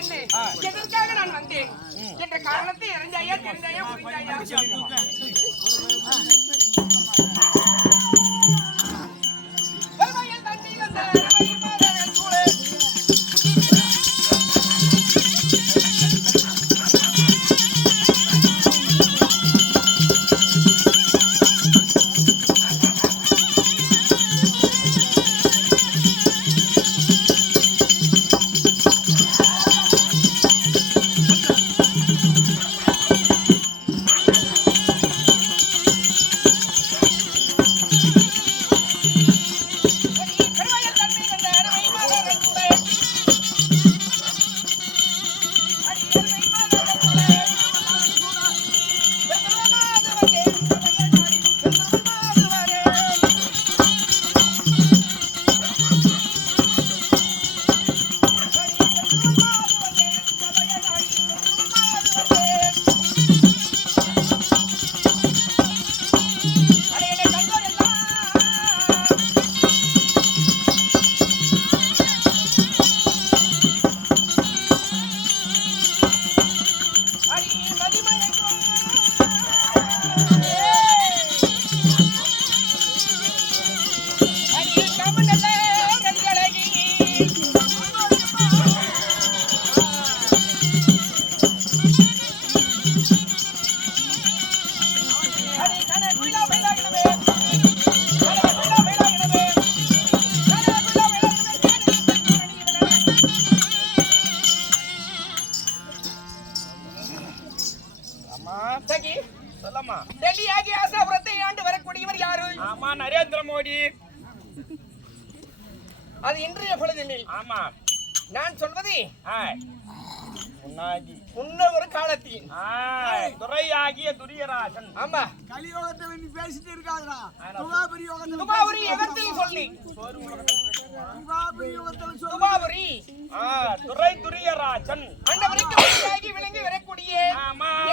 என்ன எதற்காக நான் வந்தேன் என்ற காரணத்தை எரிஞ்சாயா தெரிஞ்சாயா புரிஞ்சாயா ஆமா நரேந்திர மோடி. அது இன்றைய பொழுதினில் ஆமா. நான் சொல்வது. முன்னாடி காலத்தில். துரியராசன் ஆமா. கலியோகத்தை பேசிட்டு துபாபரி துபாபுரி சொல்லி. துபாபரி அண்டவருக்கு விளங்கி வரக்கூடிய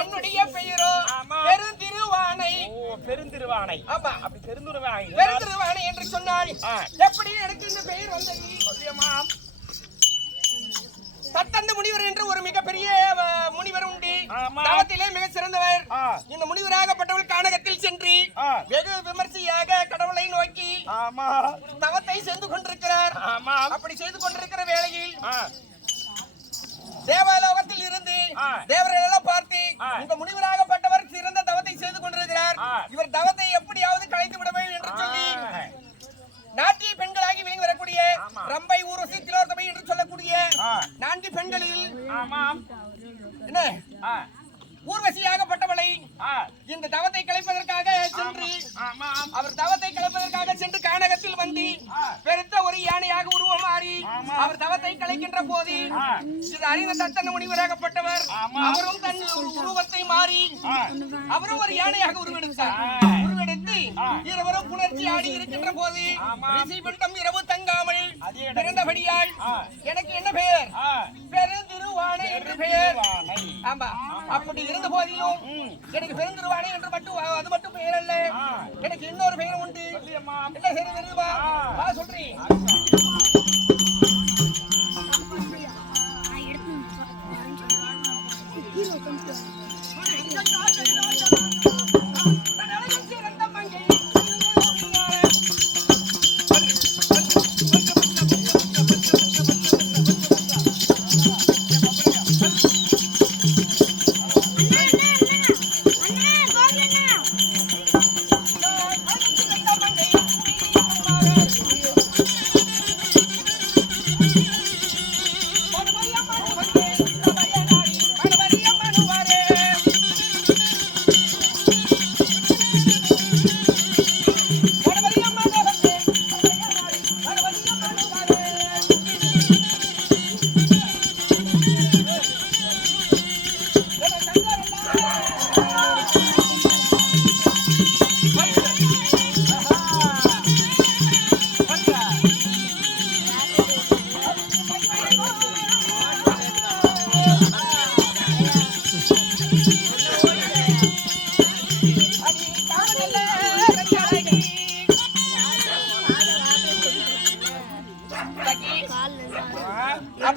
என்னுடைய பெயரோ ஆமா. பெருந்திருவானை ஆமா அப்படி பெருந்திருவானை பெருந்திருவானை என்று சொன்னால். எப்படி எனக்கு இந்த பெயர் வந்தது சொல்லியம்மா முனிவர் என்று ஒரு மிகப்பெரிய முனிவர் உண்டு. தவத்திலே மிக சிறந்தவர். இந்த முனிவராகப்பட்டவர் கானகத்தில் சென்று. வெகு விமர்சையாக கடவுளை நோக்கி தவத்தை செய்து கொண்டிருக்கிறார் ஆமா அப்படி செய்து கொண்டிருக்கிற வேளையில் தேவாலோகத்தில் இருந்து. தேவர்கள் எல்லாம் பார்த்து. இந்த முனிவராகப்பட்டவர் ஊர்வசியாகப்பட்டவளை ஆ, இந்த தவத்தை கலைப்பதற்காக சென்று அவர் தவத்தை கலைப்பதற்காக சென்று கானகத்தில் வந்து. பெருத்த ஒரு யானையாக உருவமாறி ஆமா. அவர் தவத்தை கலைக்கின்ற போது அறிந்த தத்தன முனிவராகப்பட்டவர். அவரும் தன் ஒரு உருவத்தை மாறி. அவரும் ஒரு யானையாக உருவெடுத்தார். உருவெடுத்து. இருவரும் புணர்ச்சி ஆடி இருக்கின்ற போது ஆமா. ரிஷிபிண்டம் இரவு தங்காமல். பிறந்தபடியால். எனக்கு என்ன பெயர் பெருந்திருவானை என்று பெயர். ஆமா அப்படி இருந்த போதிலும் ம். எனக்கு பெருந்திருவானை என்று மட்டும் அது மட்டும் பெயர் அல்ல ஆ. எனக்கு இன்னொரு பெயர் உண்டு. என்ன ஆ. வா சொல்றேன். நான்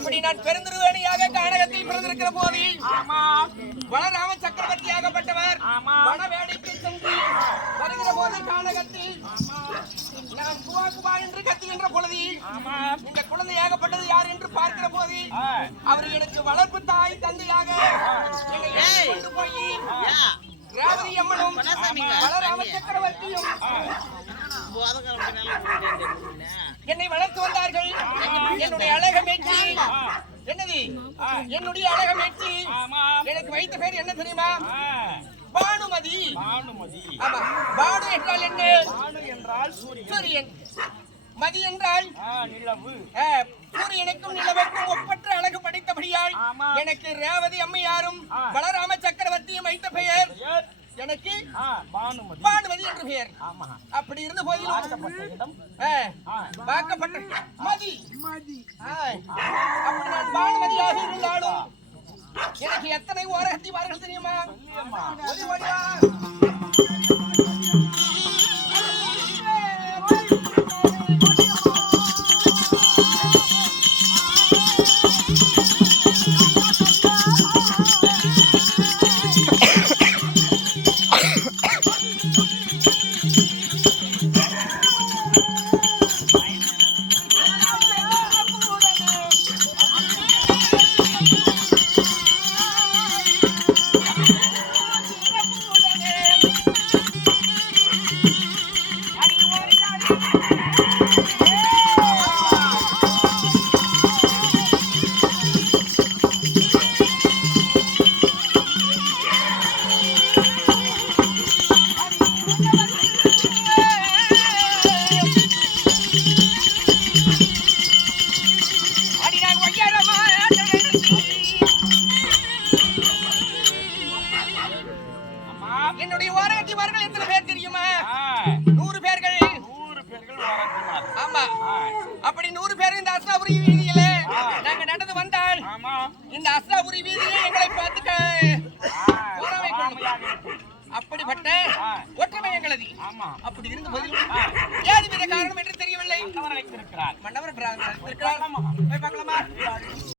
அப்படி நான் பெருந்திருவேணியாக கானகத்தில் பிறந்திருக்கிற போது வளராம சக்கரவர்த்தியாகப்பட்டவர். வனவேடைக்கு சென்று வருகிற போது கானகத்தில் நாம் குவா குவா என்று கத்துகின்ற பொழுது இந்த குழந்தையாகப்பட்டது யார் என்று பார்க்கிற போது ஆ, அவர் எனக்கு வளர்ப்பு தாய் தந்தையாக கொண்டு போய் ரேவதி அம்மனும் வளராம சக்கரவர்த்தியும் என்னை வளர்த்து வந்தார்கள். என்னுடைய அழக மேய்ச்சி என்னது என்னுடைய அழக மேய்ச்சி ஆமாம் எனக்கு வைத்த பேர் என்ன தெரியுமா? பானுமதி. பானுமதி. ஆமா பானு என்றால் என்ன? பானு என்றால் சூரியன். மதி என்றால்? நிலவு. சூரியனுக்கும் நிலவுக்கும் ஒப்பற்ற அழகு படைத்தபடியால். எனக்கு ரேவதி அம்மையாரும். பலராம சக்கரவர்த்தியும் வைத்த பெயர்? எனக்கு ஆ, பானுமதி. பானுமதி என்று பெயர். ஆமா. அப்படி இருந்த போதிலும் பார்க்கப்பட்ட மதி. அப்படி நான் பானுமதியாக இருந்தாலும் எனக்கு எத்தனை ஓரகத்திவார்கள் தெரியுமா? என்னுடைய ஓரகத்திவார்கள் எத்தனை பேர் தெரியுமா? நூறு பேர்கள். நூறு பேர்கள் ஆமா. அப்படி நூறு பேர் இந்த அஸ்லாபுரி வீதியில நாங்க நடந்து வந்தால் ஆமா. இந்த அஸ்லாபுரி வீதியிலே எங்களை இருக்கும். அப்படிப்பட்ட. ஒற்றுமை எங்களது. ஆமா. அப்படி இருந்த போதிலும் ஏது வித காரணம் என்று தெரியவில்லை. மன்னவர் இருக்கிறார். போய் பார்க்கலாமா?